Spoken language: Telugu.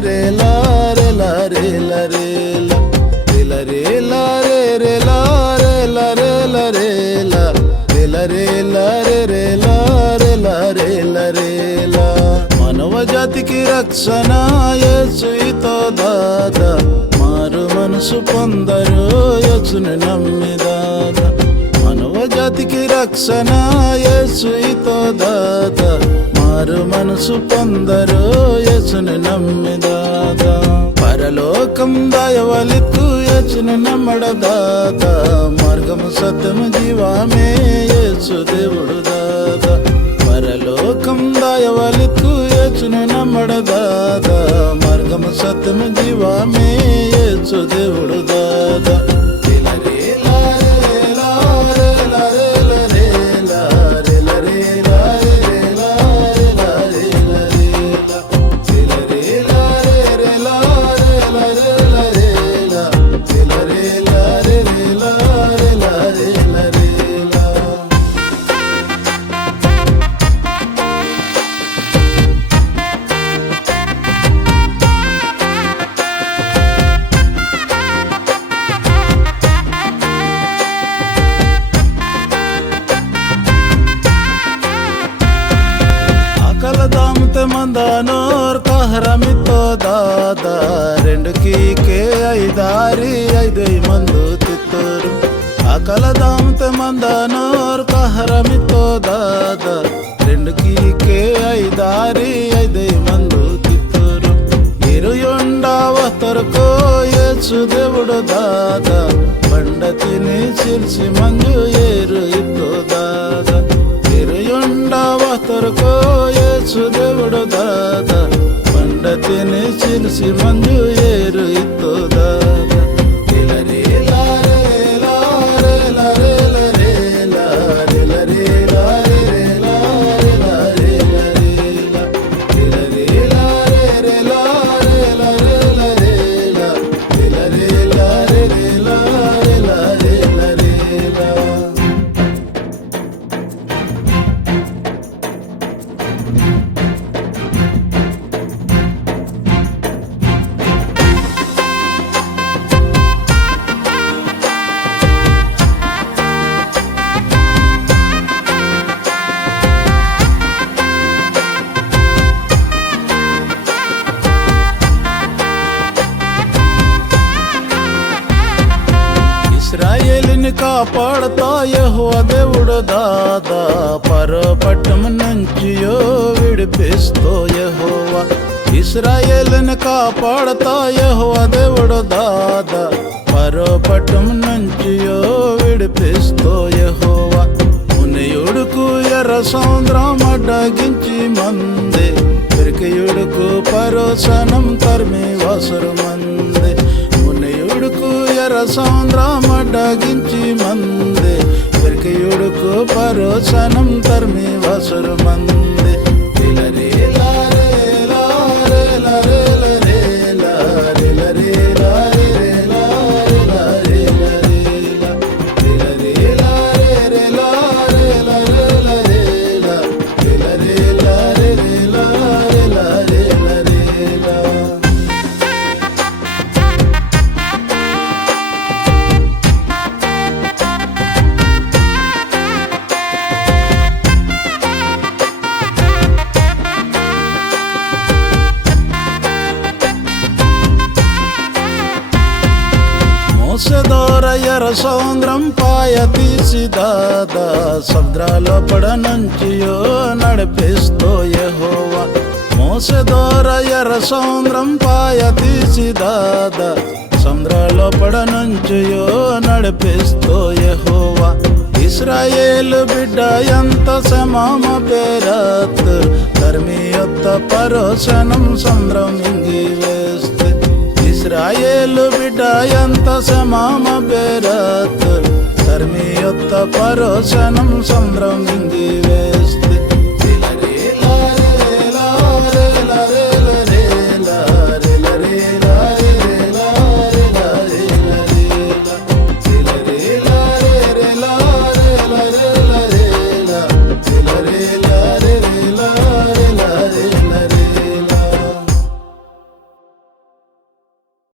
రే లా రే లా రే లా రే లా రే లా రే లా రే రే లా రే లా రే లా రే లా రే లా రే లా రే రే లా రే లా రే లా రే లా మానవ జాతికి రక్షణ యేసుతో దాదా మారు మనసు పొందరు యేసుని నమ్మి దాదా మానవ జాతికి రక్షణ యేసుతో దాదా మారు మనసు పొందరు యేసుని నమ్మి దాదా పరలోకం దయవలిత్తు యేసుని నమ్మడ దాదా మార్గము సత్యము జీవమే యేసు దేవుడు దాదా పరలోకం దయవలిత్తు యేసుని నమ్మడ దాదా మార్గము సత్యము జీవమే యేసు దేవుడు దాదా ಮಂದಾನೋರ್ ಕಹರಮಿತ್ತೋ ದಾದ రెండుకి ఐదారి ఐదు మందు తిత్తూరు ఆకల దామతే మందానోర్ కహరమితో దాద రెండుకి ఐదారి ఐదు మందు తిత్తూరు ఇరుయుండవతరకో యేసు దేవుడు దాద బండ తిని చిల్సి మంజు ఏరు ఇత్తు దాద ఇరుయుండవతరకో యేసు దేవుడు దాద బండ తిని చిల్సి మంజు ఏరు ఇత్తు దాద ఇశ్రాయేలుని కాపాడతా యెహోవా దేవుడు దాదా పరపట్టం నుంచియో విడిపిస్తో యెహోవా ఇశ్రాయేలుని కాపాడతా యెహోవా దేవుడు దాదా పరపట్టం నుంచియో విడిపిస్తో యెహోవా మునియుడుకు ఎర్ర సముద్రం అడ్డగించి మందే పెరికయుడుకు పరోసనం తర్మి వాసరు మందే మునియుడుకు ఎర్ర సముద్రం అడ్డగించి మందే పెరికయుడుకు పరోసనం తర్మి వాసరు మందే మోసెదోర ఎర్ర సముద్రం పాయ తీసి దాదా సముద్రాల పడనంచియో నడిపిస్తో యెహోవా మోసెదోర ఎర్ర సముద్రం పాయ తీసి దాదా సముద్రాల పడనంచియో నడిపిస్తో యెహోవా ఇశ్రాయేలు బిడ్డ ఎంత సమామ పేరత్ ధర్మి యొత్త పరోసనం సముద్రం ఇంగి వేస్తే ఇశ్రాయేలు బిడ్డ ఎంత సమామ పేరత్ ధర్మి యొత్త పరోసనం సముద్రం ఇంగి వేస్తే